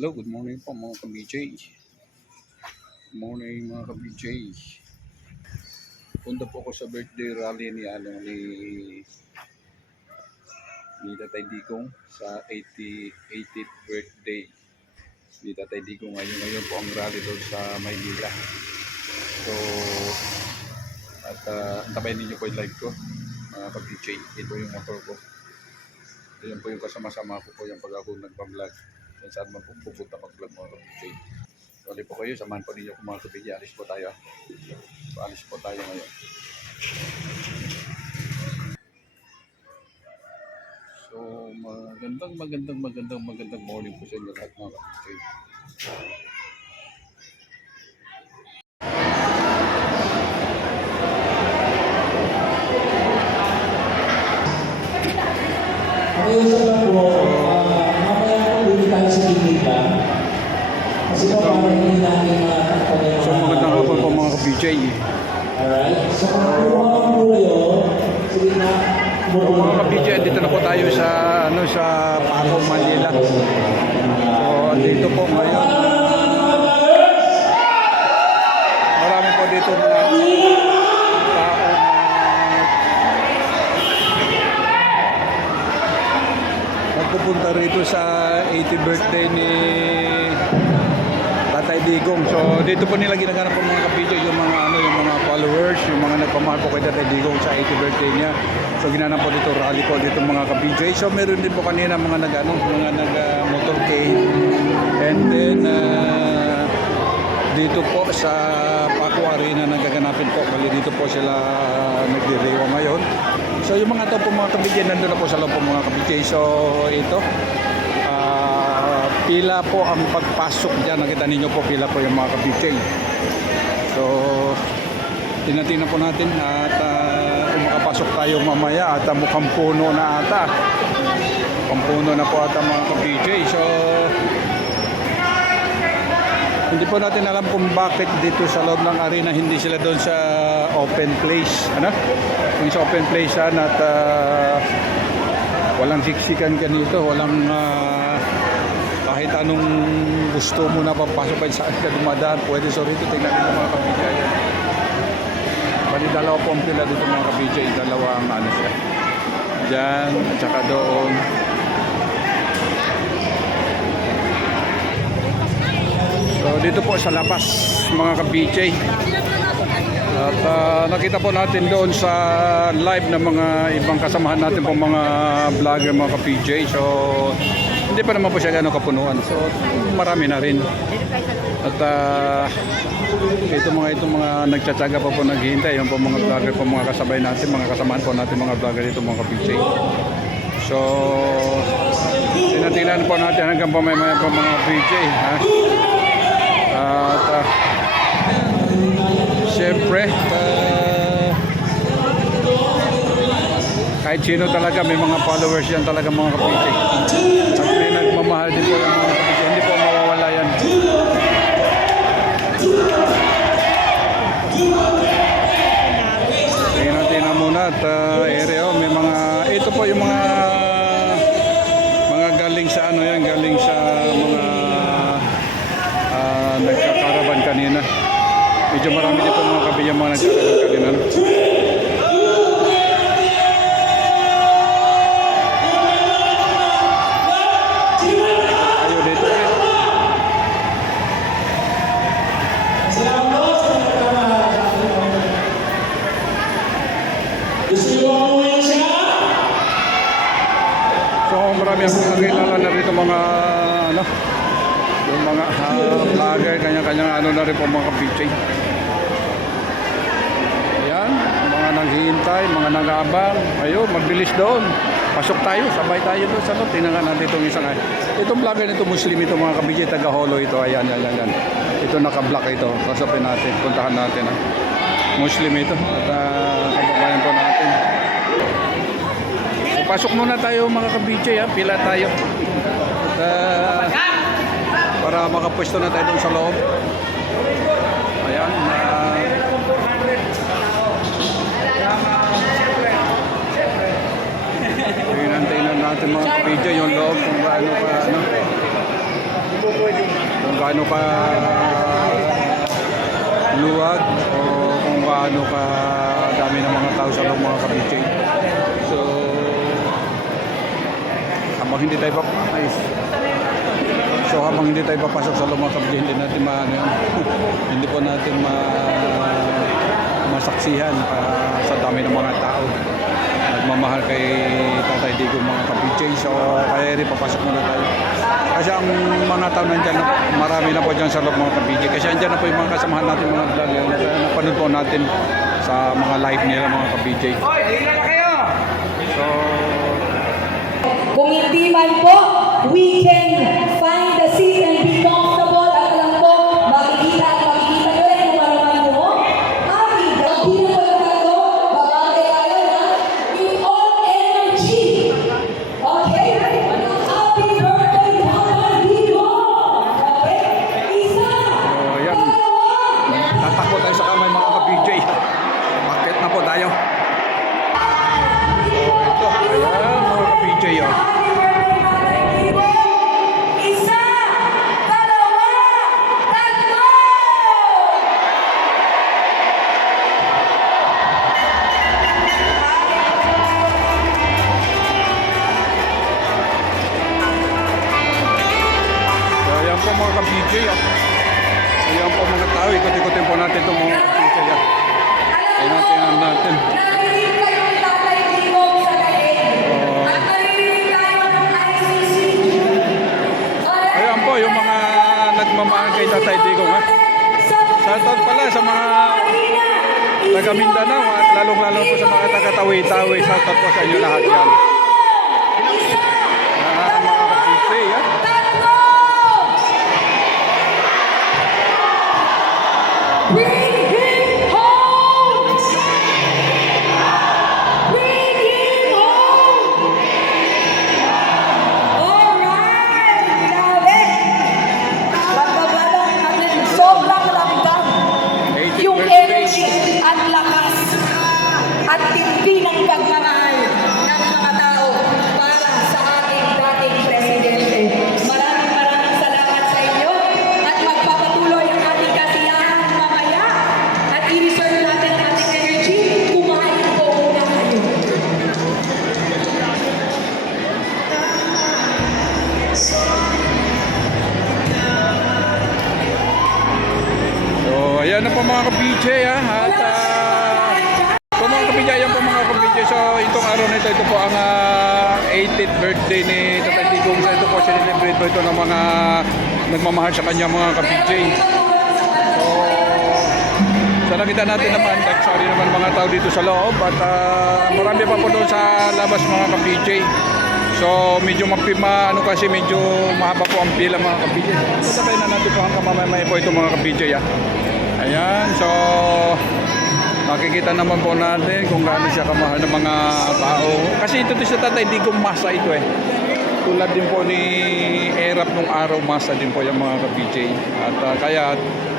Hello, good morning po mga ka-BJ. Good morning mga ka-BJ. Punta po ako sa birthday rally ni ano ni ni Tatay Digong sa 80 80th birthday ni Tatay Digong ngayon ngayon po ang rally doon sa Maynila. So at uh, antabayan ninyo po yung live ko mga ka-BJ. Ito yung motor ko. Ayan po yung kasama-sama ko po yung pag ako nagpa-vlog. Kung saan man pupunta mag-vlog mga kapitid. Sorry po kayo, samahan po ninyo kung mga kapitid. Alis po tayo. So, alis po tayo ngayon. So, magandang, magandang, magandang, magandang morning po sa inyo lahat mga kapitid. Kapitid. Alright? So kung kayo, sige na. So, mga kapitid, dito na po tayo sa, ano, sa Paco, Manila. So, dito po ngayon. Marami po dito mga tao na nagpupunta rito sa 80th birthday ni Digong. So dito po nila ginaganap po mga kapidyo yung mga ano yung mga followers, yung mga nagpamahal po kay Tatay Digong sa 80th birthday niya. So ginanap po dito rally po dito mga kapidyo. So meron din po kanina mga nag ano, mga nag uh, motorcade. And then uh, dito po sa Paco Arena nagaganapin po. Bali dito po sila uh, nagdiriwa ngayon. So yung mga to po mga kabigyan nandun na po sa loob po mga kabigyan. So ito ah, pila po ang pagpasok dyan. Nakita ninyo po pila po yung mga kabigyan. So tinatingnan po natin at ah, kung makapasok tayo mamaya at ah, mukhang puno na ata. Mukhang puno na po ata mga kabigyan. So hindi po natin alam kung bakit dito sa loob ng arena hindi sila doon sa open place. Ano? Kung sa open place yan at ah, walang siksikan ganito, walang ah, kahit anong gusto mo na papasok pa saan ka dumadaan, pwede so rito tingnan nyo mga kabijay. Bali dalawa po ang pila dito mga kabijay, dalawang ano siya. Diyan, at saka doon. So dito po sa labas mga ka-BJ. At ah, nakita po natin doon sa live ng mga ibang kasamahan natin po mga vlogger mga ka-PJ. So hindi pa naman po siya gano'ng kapunuan. So marami na rin. At ah, ito mga itong mga nagtsatsaga pa po naghihintay. Yung po mga vlogger po mga kasabay natin, mga kasamahan po natin mga vlogger dito mga ka-PJ. So tinatinan po natin hanggang pa may may po mga PJ. Ha? At uh, siyempre, uh, kahit sino talaga, may mga followers yan talaga mga kapitid. Nagmamahal din po yung mga kapitid. Hindi po mawawala yan. Tingnan natin na muna at uh, area, oh, may mga, ito po yung mga mga galing sa ano yan, galing sa mga ah, nagkakaraban kanina. Medyo marami dito mga kabiyan mga nagkakaraban kanina. no? Rito mga ano yung mga ah, vlogger, kanya-kanyang ano na rin po mga ka-PJ. Ayan, mga naghihintay, mga nag-aabang. Ayun, magbilis doon. Pasok tayo, sabay tayo doon sa loob. Tingnan nga natin itong isang ay. Itong vlogger nito, Muslim ito mga ka-PJ, taga-holo ito. Ayan, ayan, ayan. Ito naka-block ito. Kasapin natin, puntahan natin. Ha. Muslim ito. At uh, kababayan po natin. So, pasok muna tayo mga ka-BJ ha, pila tayo. Ah, para makapwesto na tayo sa loob. Ayan. Uh, tingnan, tingnan natin mga ka-BJ yung loob kung gaano ka ano. gaano ka luwag o kung gaano ka dami ng mga tao sa loob mga ka-BJ. So, habang hindi tayo pa ay, So habang hindi tayo papasok sa mga ka-BJ, hindi natin ma, ano, yan, hindi po natin ma, masaksihan ah, sa dami ng mga tao nagmamahal kay Tatay Digo mga ka-BJ. So kaya rin papasok muna tayo. Kasi ang mga tao nandyan, marami na po dyan sa loob mga ka-BJ. Kasi andyan na po yung mga kasamahan natin mga vlogger na napanood po natin sa mga live nila mga ka-BJ. So, Kung hindi man po, we can find sí Oh. Ayan po mga tao. Ikot-ikotin po natin itong mga. Oh. Ayan natin, ayan natin. Ayan po yung mga nagmamahal kay Tatay Digong. Ha? Shoutout pala sa mga taga Mindanao at lalong-lalo po sa mga taga Tawi-Tawi. Shoutout po sa inyo lahat yan. Ayan mga ka-BJ. Ha? Mga ka-BJ. Ha? At ah, po mga ka-BJ, ayan po mga ka-BJ. So itong araw na ito, ito po ang ah, 80th birthday ni Tatay Digong. So ito po, sinilibrate po ito ng mga nagmamahal sa kanya mga ka-BJ. So, sa nakita natin naman, sorry naman mga tao dito sa loob at ah, marami pa po doon sa labas mga ka-BJ. So medyo mapima, ano kasi medyo mahaba po ang pila mga ka-BJ. Sasakay na natin po hanggang mamaya po ito mga ka-BJ. Ah. Ayan, so makikita naman po natin kung gaano siya kamahal ng mga tao. Kasi ito to sa tatay, di masa ito eh. Tulad din po ni Erap nung araw, masa din po yung mga ka-BJ. At ah, kaya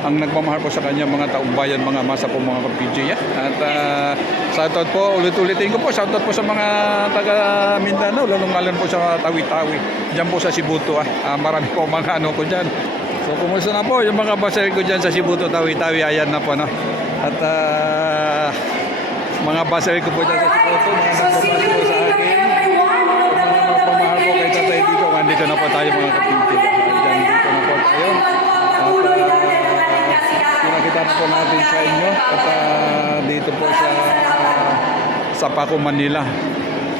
ang nagmamahal po sa kanya mga taong bayan, mga masa po mga ka-BJ. ah. At uh, shoutout po, ulit-ulitin ko po, shoutout po sa mga taga Mindanao, lalong-lalong po sa Tawi-Tawi. Diyan po sa Sibuto. Ah. Ah, marami po mga ano ko dyan. So kumusta na po yung mga baser ko dyan sa Sibuto, Tawi-Tawi, ayan na po. No? At ah, mga baser ko po dyan sa Sibuto, mga So see nagbabas you po sa akin. Mga pamahal po kay Tatay Digo, andito na po tayo mga kapinti. Andyan dito na po tayo. Ating kasiyahan. Pinakita na po natin sa inyo at ah, dito po sa sa Paco, Manila.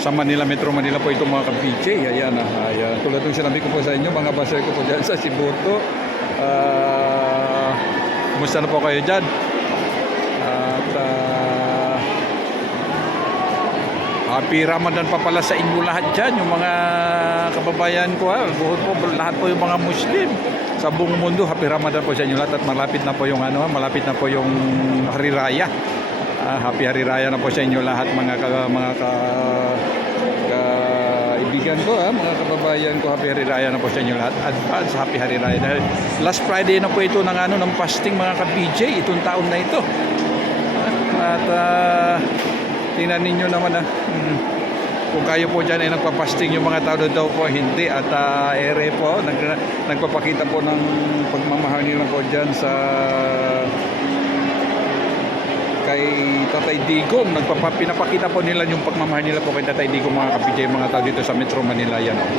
Sa Manila, Metro Manila po itong mga ka-PJ. Ayan, ah, ayan. Tulad ng sinabi ko po sa inyo, mga baser ko po dyan sa Sibuto. Ah, Kumusta na po kayo dyan? At ah, Happy Ramadan pa pala sa inyo lahat dyan, yung mga kababayan ko ha. Buhod po, lahat po yung mga Muslim sa buong mundo. Happy Ramadan po sa inyo lahat at malapit na po yung ano, malapit na po yung Hari Raya. Ah, happy Hari Raya na po sa inyo lahat mga ka, mga ka, kaibigan ko ha, mga kababayan ko. Happy Hari Raya na po sa inyo lahat. Advance Happy Hari Raya dahil last Friday na po ito ng ano ng fasting mga ka-BJ itong taon na ito. At ah, tingnan ninyo naman ah. Mm. kung kayo po dyan ay nagpapasting yung mga tao daw po, hindi. At ah, ere po, nag, nagpapakita po ng pagmamahal nila po dyan sa kay Tatay Digong. Nagpapa, pinapakita po nila yung pagmamahal nila po kay Tatay Digong mga kapitay, mga tao dito sa Metro Manila. Yan oh.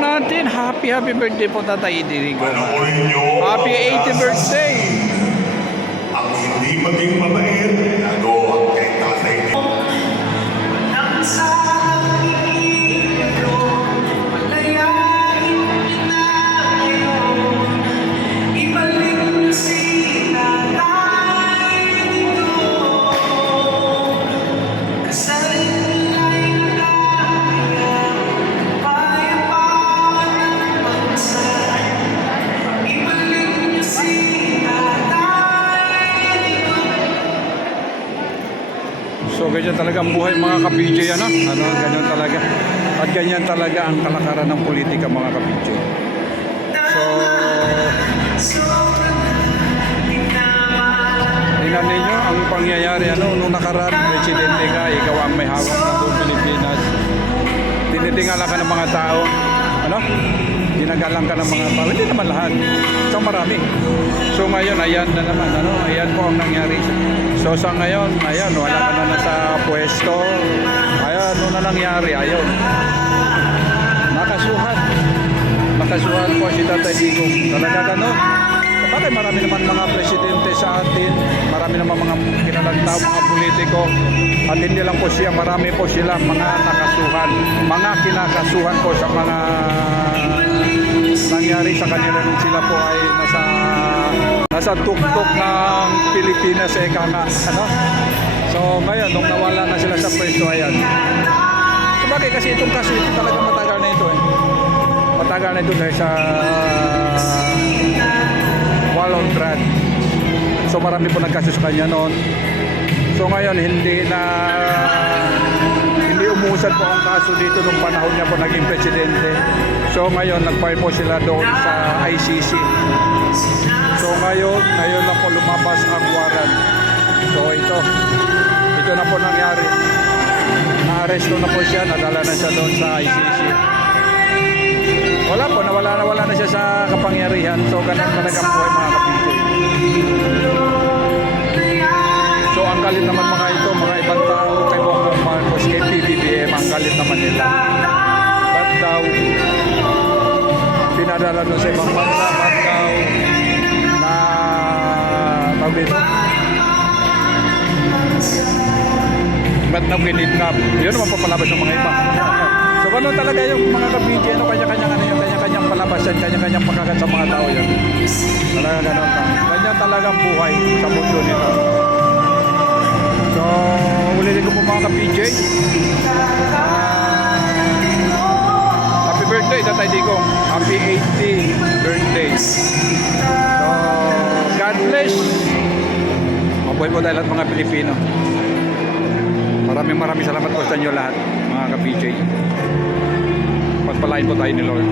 Natin, happy happy birthday po Tatay nyo Happy ang 80th birthday! Ang hindi maging mabait, buhay mga ka-PJ ano? Ganyan talaga. At ganyan talaga ang kalakaran ng politika mga ka-PJ. So, tingnan ninyo ang pangyayari ano, nung nakaraan, presidente ka, ikaw ang may hawak buong Pilipinas. Tinitingala ka ng mga tao, ano? Ginagalang ka ng mga tao, hindi naman lahat. So marami. So ngayon, ayan na naman, ano? Ayan po ang nangyari. So sa ngayon, ayan, wala ka na nasa pwesto. Ayan, ano na nangyari? Ayun. Nakasuhan. Nakasuhan po si Tatay Digong. Talaga gano'n. Bakit marami naman mga presidente sa atin, marami naman mga kilalang tao, mga politiko, at hindi lang po siya, marami po sila mga nakasuhan, mga kinakasuhan po sa mga nangyari sa kanila nung sila po ay nasa nasa tuktok ng Pilipinas eh nga, ano? So ngayon, nung nawala na sila sa pwesto, ayan. Sabagay kasi itong kaso ito talaga matagal na ito eh. Matagal na ito dahil sa wall on drug. So marami po nagkaso sa kanya noon. So ngayon hindi na hindi umusad po ang kaso dito nung panahon niya po naging presidente. So ngayon nag-file po sila doon sa ICC. So ngayon, ngayon na po lumabas ang warrant. So ito, ito na po nangyari. Na-arresto na po siya, nadala na siya doon sa ICC. Wala po, nawala na wala na siya sa kapangyarihan. So ganun talaga ang buhay mga kapitid. So ang galit naman mga ito, mga ibang tao kay Bongbong Marcos, kay PBBM, ang galit naman nila. Ba't daw pinadala doon sa ibang bansa, ba't na tawag dito? Ba't daw kinidnap? Yun naman papalabas ng mga iba. Ganun talaga yung mga ka-PJ, ano, kanya-kanyang ano yung kanya-kanyang palabasan, kanya-kanyang pagkakat sa mga tao yan. Talaga ganun lang. Ganyan talaga buhay sa mundo nito. So, ulitin ko po mga ka-PJ. Ah, happy birthday, Tatay Digong. Happy 80th birthday. So, God bless. Mabuhay po tayo lahat mga Pilipino. Maraming maraming salamat po sa inyo lahat, mga ka-PJ. Pagpalain po tayo ni Lord.